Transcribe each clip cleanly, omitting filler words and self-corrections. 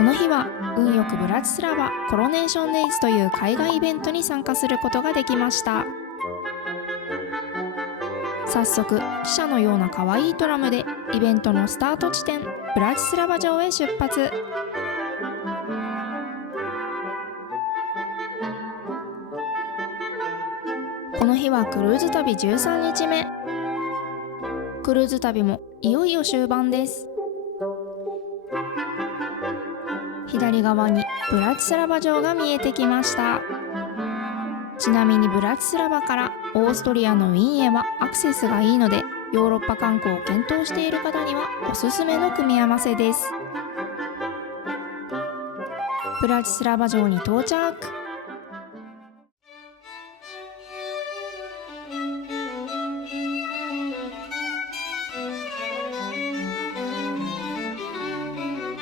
この日は運よくブラチスラバコロネーションデイズという海外イベントに参加することができました。早速汽車のような可愛いトラムでイベントのスタート地点ブラチスラバ城へ出発。この日はクルーズ旅13日目。クルーズ旅もいよいよ終盤です。左側にブラチスラバ城が見えてきました。ちなみにブラチスラバからオーストリアのウィーンへはアクセスがいいので、ヨーロッパ観光を検討している方にはおすすめの組み合わせです。ブラチスラバ城に到着。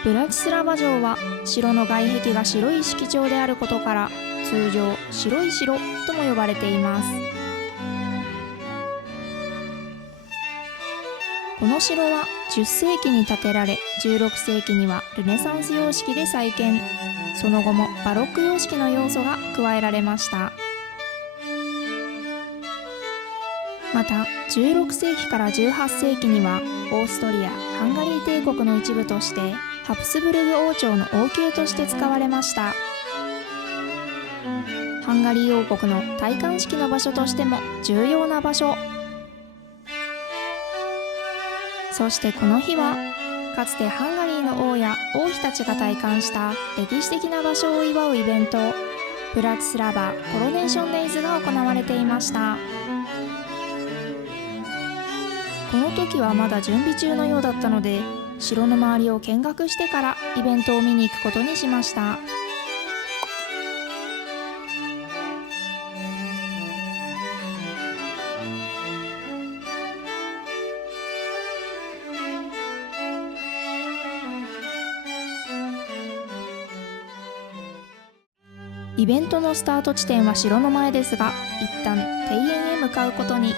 ブラチスラバ城は城の外壁が白い色調であることから通常白い城とも呼ばれています。この城は10世紀に建てられ、16世紀にはルネサンス様式で再建、その後もバロック様式の要素が加えられました。また16世紀から18世紀にはオーストリア・ハンガリー帝国の一部としてハプスブルグ王朝の王宮として使われました。ハンガリー王国の戴冠式の場所としても重要な場所。そしてこの日はかつてハンガリーの王や王妃たちが戴冠した歴史的な場所を祝うイベント、ブラチスラバコロネーションデイズが行われていました。この時はまだ準備中のようだったので、城の周りを見学してからイベントを見に行くことにしました。イベントのスタート地点は城の前ですが、一旦庭園へ向かうことに。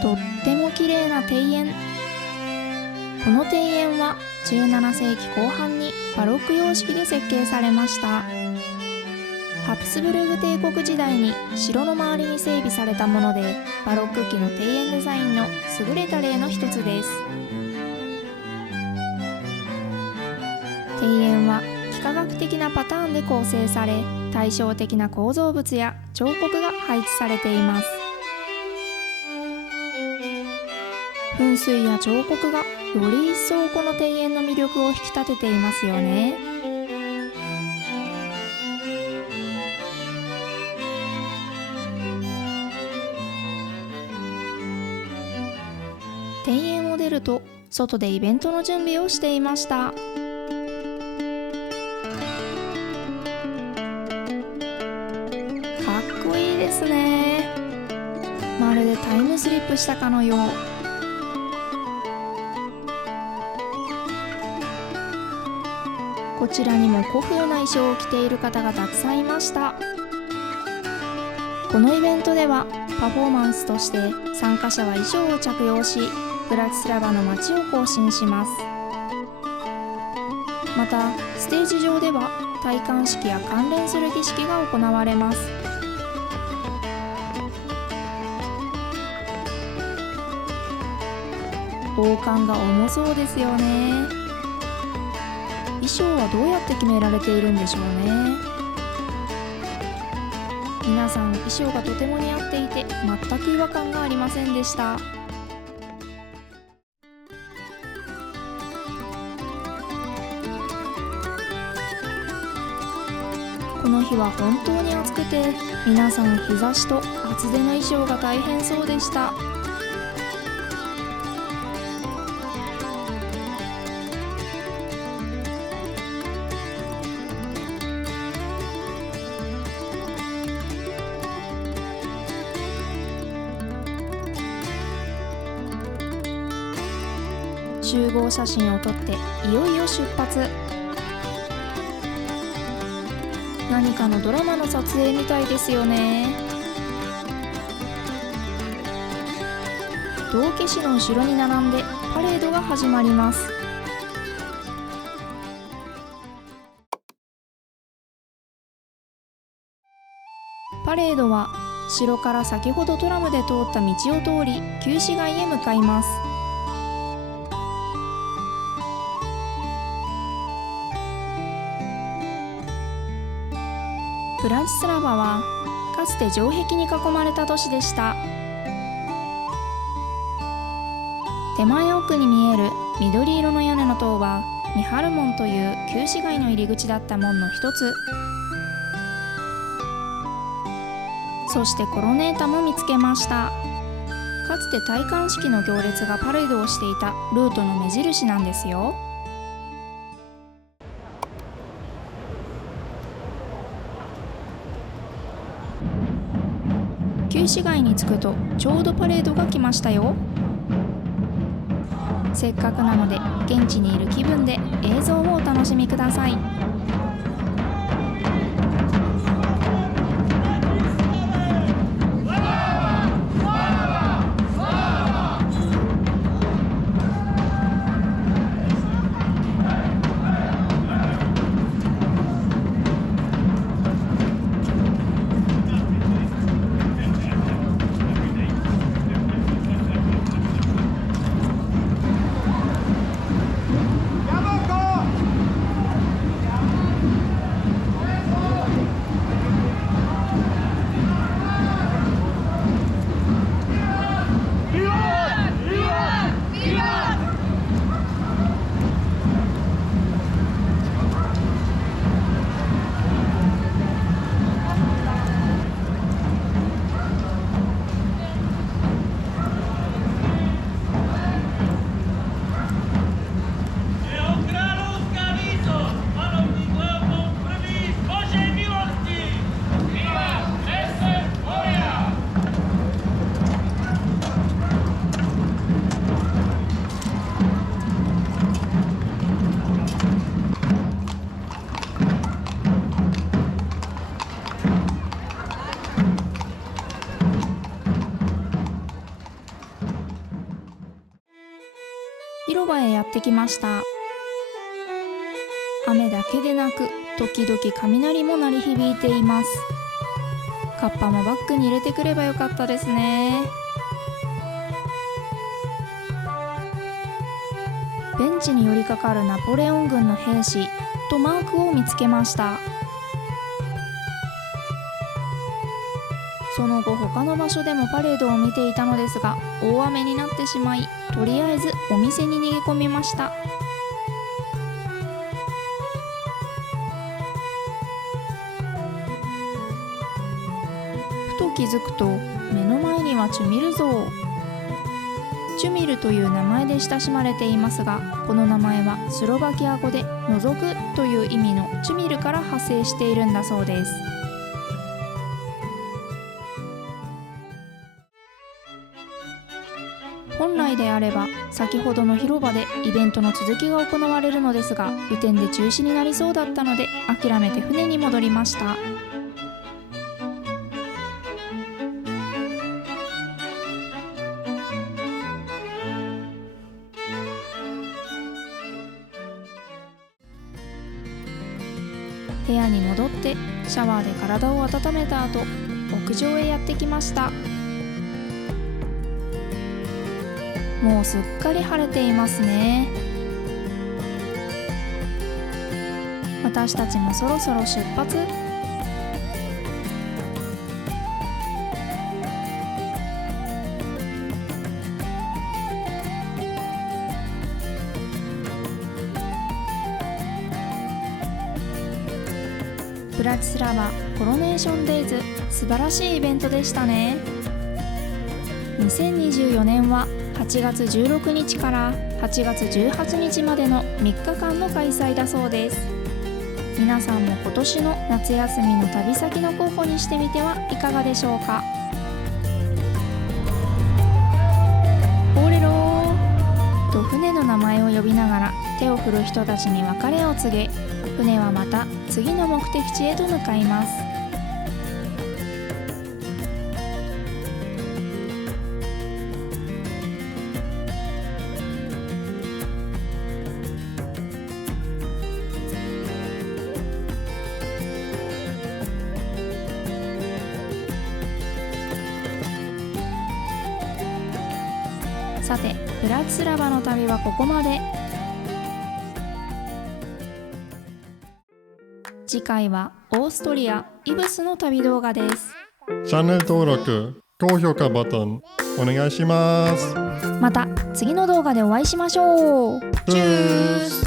とっても綺麗な庭園。この庭園は17世紀後半にバロック様式で設計されました。ハプスブルグ帝国時代に城の周りに整備されたもので、バロック期の庭園デザインの優れた例の一つです。庭園は幾何学的なパターンで構成され、対照的な構造物や彫刻が配置されています。噴水や彫刻がより一層この庭園の魅力を引き立てていますよね。庭園を出ると外でイベントの準備をしていました。かっこいいですね。まるでタイムスリップしたかのよう。こちらにも古風な衣装を着ている方がたくさんいました。このイベントではパフォーマンスとして参加者は衣装を着用し、ブラチスラバの街を行進します。またステージ上では戴冠式や関連する儀式が行われます。王冠が重そうですよね。衣装はどうやって決められているんでしょうね。皆さん衣装がとても似合っていて全く違和感がありませんでした。この日は本当に暑くて、皆さん日差しと厚手の衣装が大変そうでした。集合写真を撮っていよいよ出発。何かのドラマの撮影みたいですよね。道化師の後ろに並んでパレードが始まります。パレードは城から先ほどトラムで通った道を通り旧市街へ向かいます。ブラチスラバはかつて城壁に囲まれた都市でした。手前奥に見える緑色の屋根の塔はミハル門という旧市街の入り口だった門の一つ。そしてコロネータも見つけました。かつて戴冠式の行列がパレードをしていたルートの目印なんですよ。旧市街に着くとちょうどパレードが来ましたよ。せっかくなので現地にいる気分で映像をお楽しみください。広場へやってきました。雨だけでなく時々雷も鳴り響いています。カッパもバッグに入れてくればよかったですね。ベンチに寄りかかるナポレオン軍の兵士とマークを見つけました。その後他の場所でもパレードを見ていたのですが、大雨になってしまい、とりあえずお店に逃げ込みました。ふと気づくと目の前にはチュミル像。チュミルという名前で親しまれていますが、この名前はスロバキア語で覗くという意味のチュミルから派生しているんだそうです。本来であれば先ほどの広場でイベントの続きが行われるのですが、雨天で中止になりそうだったので諦めて船に戻りました。部屋に戻ってシャワーで体を温めた後、屋上へやってきました。もうすっかり晴れていますね。私たちもそろそろ出発。ブラチスラバコロネーションデイズ、素晴らしいイベントでしたね。2024年は8月16日から8月18日までの3日間の開催だそうです。皆さんも今年の夏休みの旅先の候補にしてみてはいかがでしょうか。オレローと船の名前を呼びながら手を振る人たちに別れを告げ、船はまた次の目的地へと向かいます。さて、ブラツラバの旅はここまで。次回はオーストリア・イブスの旅動画です。チャンネル登録、高評価ボタンお願いします。また次の動画でお会いしましょう。チュース。